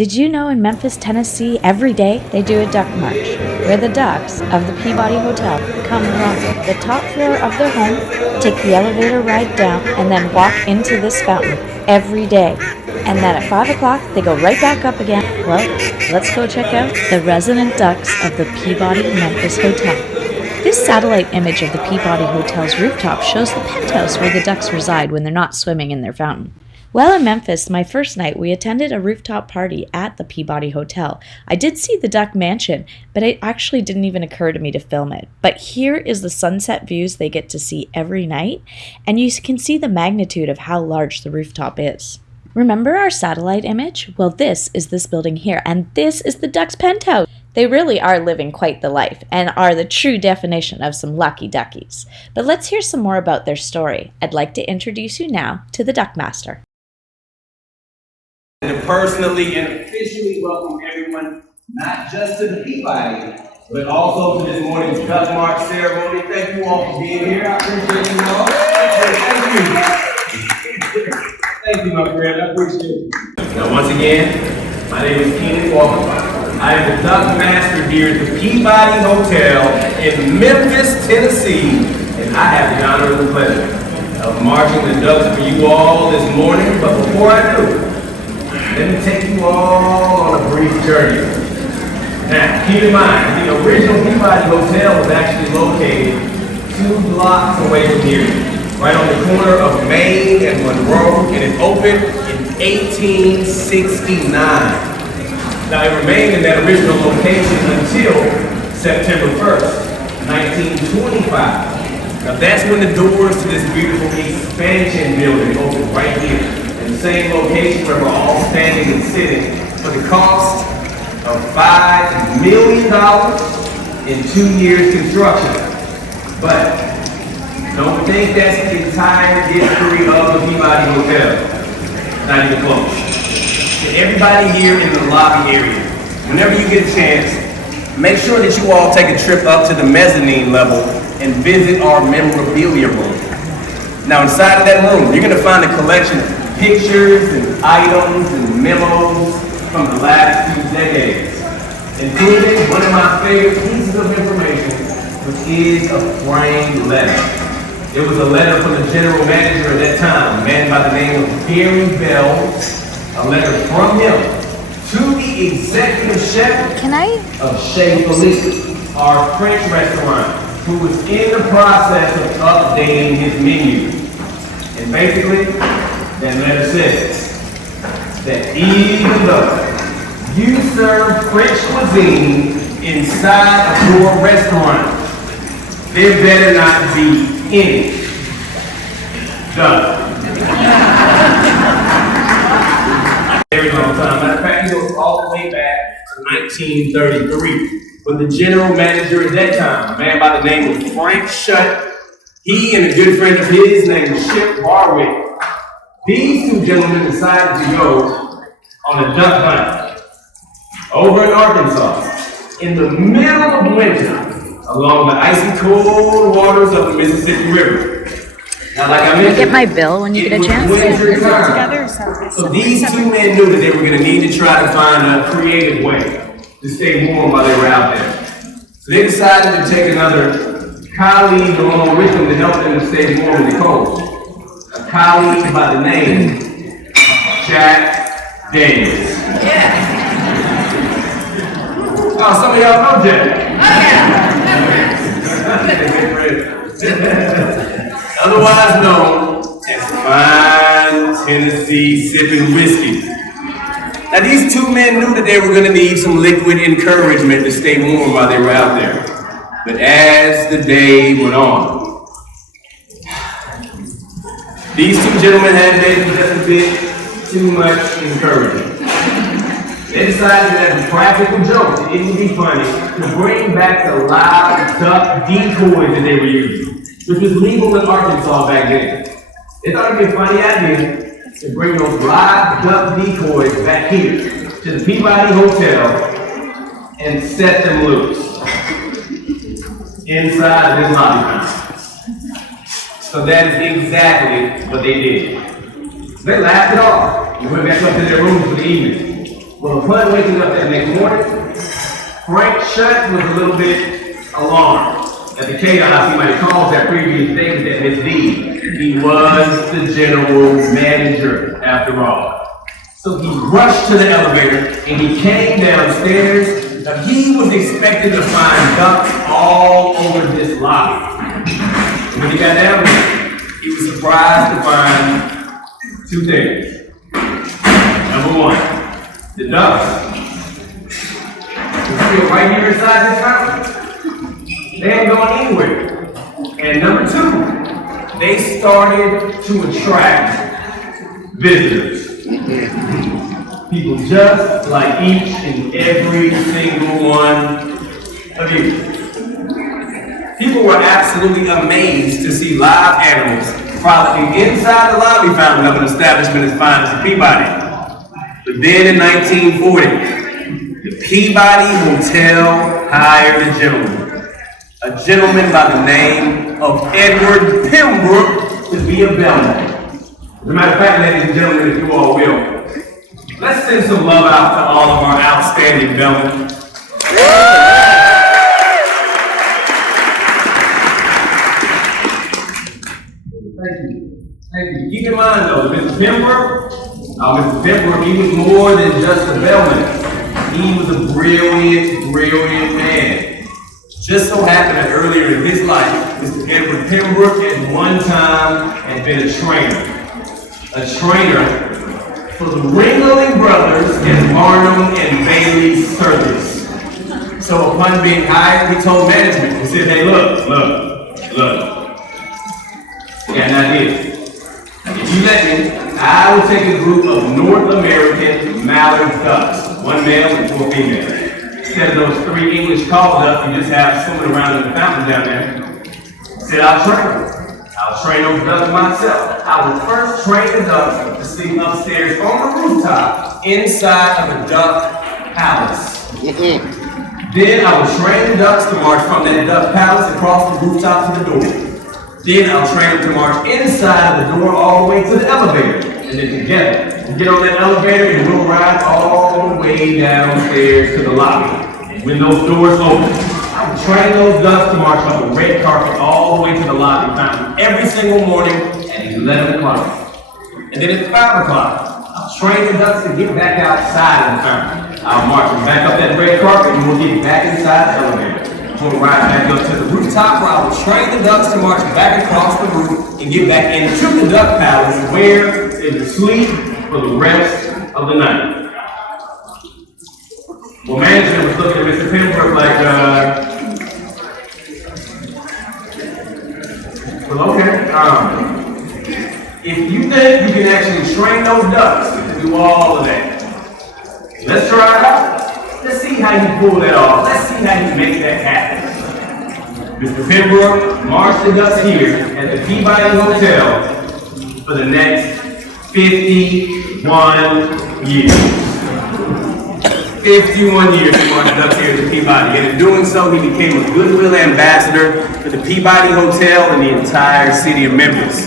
Did you know in Memphis, Tennessee, every day they do a duck march, where the ducks of the Peabody Hotel come from the top floor of their home, take the elevator ride down, and then walk into this fountain every day. And then at 5 o'clock, they go right back up again. Well, let's go check out the resident ducks of the Peabody Memphis Hotel. This satellite image of the Peabody Hotel's rooftop shows the penthouse where the ducks reside when they're not swimming in their fountain. While in Memphis, my first night, we attended a rooftop party at the Peabody Hotel. I did see the duck mansion, but it actually didn't even occur to me to film it. But here is the sunset views they get to see every night, and you can see the magnitude of how large the rooftop is. Remember our satellite image? Well, this is this building here, and this is the duck's penthouse. They really are living quite the life and are the true definition of some lucky duckies. But let's hear some more about their story. I'd like to introduce you now to the Duck Master. To personally and officially welcome everyone, not just to the Peabody, but also to this morning's Duck March ceremony. Thank you all for being here. I appreciate you all. Thank you. Thank you, my friend. I appreciate it. Now, once again, my name is Keenan Walker. I am the Duck Master here at the Peabody Hotel in Memphis, Tennessee, and I have the honor and the pleasure of marching the ducks for you all this morning. But before I do, let me take you all on a brief journey. Now, keep in mind, the original Peabody Hotel was actually located 2 blocks away from here, right on the corner of Main and Monroe, and it opened in 1869. Now, it remained in that original location until September 1st, 1925. Now, that's when the doors to this beautiful expansion building opened right here. The same location where we're all standing and sitting for the cost of $5 million in 2 years construction. But don't think that's the entire history of the Peabody Hotel. Not even close. To everybody here in the lobby area, whenever you get a chance, make sure that you all take a trip up to the mezzanine level and visit our memorabilia room. Now inside of that room, you're gonna find a collection of pictures and items and memos from the last few decades, including one of my favorite pieces of information, which is a framed letter. It was a letter from the general manager at that time, a man by the name of Gary Bell, a letter from him to the executive chef of Chez Philippe, our French restaurant, who was in the process of updating his menu. And basically, that letter says that even though you serve French cuisine inside of your restaurant, there better not be any duck. Very long time. Matter of fact, it goes all the way back to 1933, when the general manager at that time, a man by the name of Frank Shutt, he and a good friend of his named Chip Barwick, these 2 gentlemen decided to go on a duck hunt over in Arkansas in the middle of winter along the icy cold waters of the Mississippi River. Now, like I mentioned, Get my bill when you get a chance. So these 2 men knew that they were going to need to try to find a creative way to stay warm while they were out there. So they decided to take another colleague along with them to help them to stay warm in the cold. A colleague by the name of Jack Daniels. Yeah. Oh, some of y'all know Jack. Oh, yeah. Otherwise known as fine Tennessee sipping whiskey. Now, these 2 men knew that they were going to need some liquid encouragement to stay warm while they were out there. But as the day went on, these 2 gentlemen had maybe just a bit too much encouragement. They decided that as a practical joke, it would be funny to bring back the live duck decoys that they were using, which was legal in Arkansas back then. They thought it'd be a funny idea to bring those live duck decoys back here to the Peabody Hotel and set them loose inside this lobby complex. So that is exactly what they did. They laughed it off and went back up to their rooms for the evening. Well, upon waking up that next morning, Frank Shutt was a little bit alarmed at the chaos he might have caused that previous day with that misdeed. He was the general manager, after all. So he rushed to the elevator and he came downstairs. Now, he was expected to find ducks all over this lobby. And when he got down there, he was surprised to find two things. Number one, the ducks were still right here inside this fountain. They ain't going anywhere. And number two, they started to attract visitors. People just like each and every single one of you. People were absolutely amazed to see live animals frolicking inside the lobby fountain of an establishment as fine as Peabody. But then in 1940, the Peabody Hotel hired a gentleman by the name of Edward Pembroke to be a bellman. As a matter of fact, ladies and gentlemen, if you all will, let's send some love out to all of our outstanding bellmen. Thank you. Keep in mind though, Mr. Pembroke, he was more than just a bellman. He was a brilliant man. Just so happened that earlier in his life, Mr. Edward Pembroke at one time had been a trainer for the Ringling Brothers in Barnum and Bailey Circus. So upon being hired, he told management, he said, hey, look, I got an idea. If you let me, I will take a group of North American mallard ducks, one male and four females. Instead of those three English call ducks you just have swimming around in the fountain down there. He said, I'll train those ducks myself. I will first train the ducks to sleep upstairs on the rooftop inside of a duck palace. Then I will train the ducks to march from that duck palace across the rooftop to the door. Then I'll train them to march inside the door all the way to the elevator. And then together, we'll get on that elevator and we'll ride all the way downstairs to the lobby. And when those doors open, I will train those ducks to march up a red carpet all the way to the lobby fountain every single morning at 11 o'clock. And then at 5 o'clock, I'll train the ducks to get back outside of the fountain. I'll march them back up that red carpet and we'll get back inside the elevator. We'll ride back up to the rooftop where I will train the ducks to march back across the roof and get back into the duck palace where they will sleep for the rest of the night. Well, management was looking at Mr. Pembroke like, well, okay, if you think you can actually train those ducks to do all of that, let's try it out. Let's see how you pull that off. Let's see how you make that happen. Mr. Pembroke marched the ducks here at the Peabody Hotel for the next 51 years. 51 years he marched the ducks here at the Peabody. And in doing so, he became a goodwill ambassador for the Peabody Hotel and the entire city of Memphis.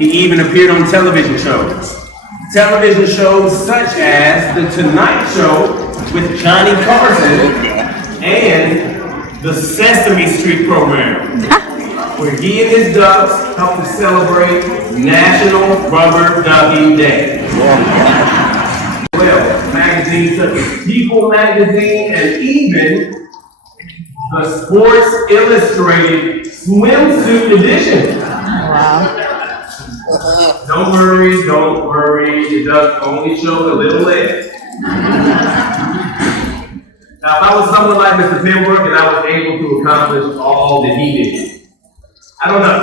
He even appeared on television shows. Television shows such as The Tonight Show with Johnny Carson and the Sesame Street program, where he and his ducks helped to celebrate National Rubber Ducky Day. Well, magazines such as People magazine and even the Sports Illustrated swimsuit edition. Wow. Don't worry, the duck only showed a little leg. Now, if I was someone like Mr. Pembroke and I was able to accomplish all that he did, I don't know.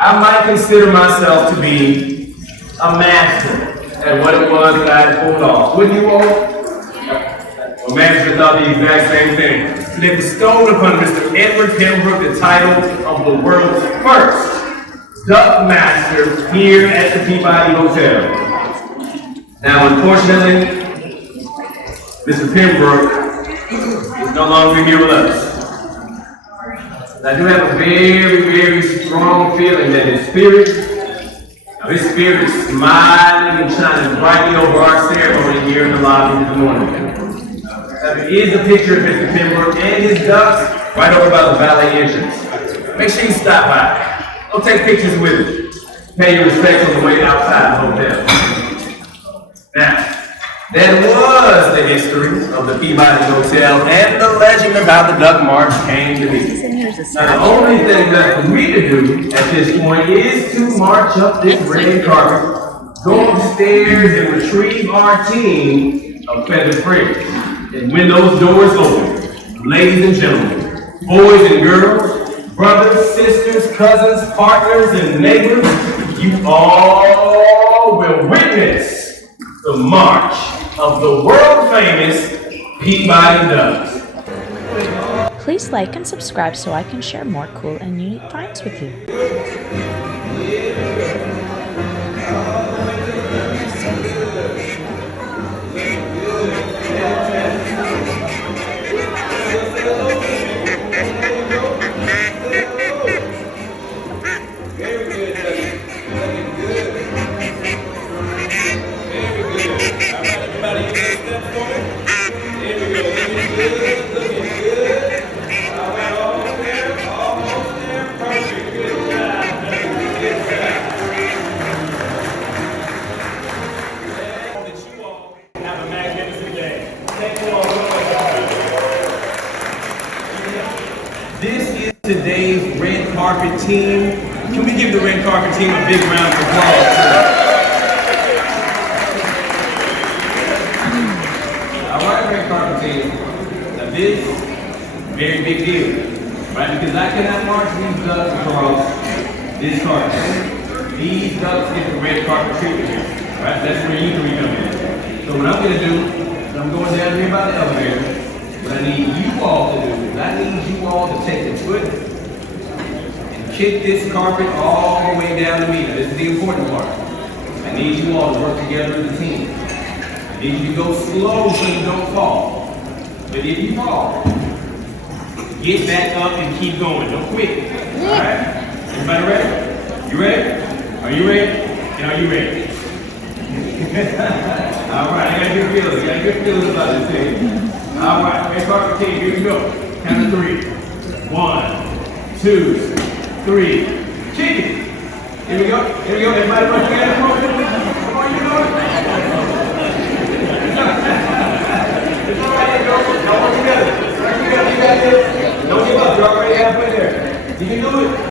I might consider myself to be a master at what it was that I had pulled off. Wouldn't you all? Well, management thought the exact same thing. They bestowed upon Mr. Edward Pembroke the title of the world's first duck master here at the Peabody Hotel. Now, unfortunately, Mr. Pembroke is no longer here with us. I do have a very, very strong feeling that his spirit His spirit is smiling and shining brightly over our ceremony here in the lobby this morning. There is a picture of Mr. Pembroke and his ducks right over by the valet entrance. Make sure you stop by. Go take pictures with him. Pay your respects on the way outside the hotel. Now, that was the history of the Peabody Hotel and the legend of how the Duck March came to be. Now, the only thing left for me to do at this point is to march up this red carpet, go upstairs and retrieve our team of feathered friends. And when those doors open, ladies and gentlemen, boys and girls, brothers, sisters, cousins, partners, and neighbors, you all will witness the march of the world-famous Peabody Ducks. Please like and subscribe so I can share more cool and unique finds with you. This is today's red carpet team. Can we give the red carpet team a big round of applause? All right, red carpet team. Now this, very big deal, right? Because I cannot march these ducks across this carpet. These ducks get the red carpet treatment here, right? That's where you three come in. So what I'm gonna do is I'm going down here by the elevator. What I need you all to do is I need you all to take a foot and kick this carpet all the way down to me. Now, this is the important part. I need you all to work together as a team. I need you to go slow so you don't fall. But if you fall, get back up and keep going. Don't quit. All right? Everybody ready? You ready? Are you ready? And are you ready? All right, I got good feelings. I got good feelings about this thing. All right, red carpet team, here we go. Count of 3. 1, 2, 3. Kick it. Here we go. Here we go. Everybody work together. Come on, you know it.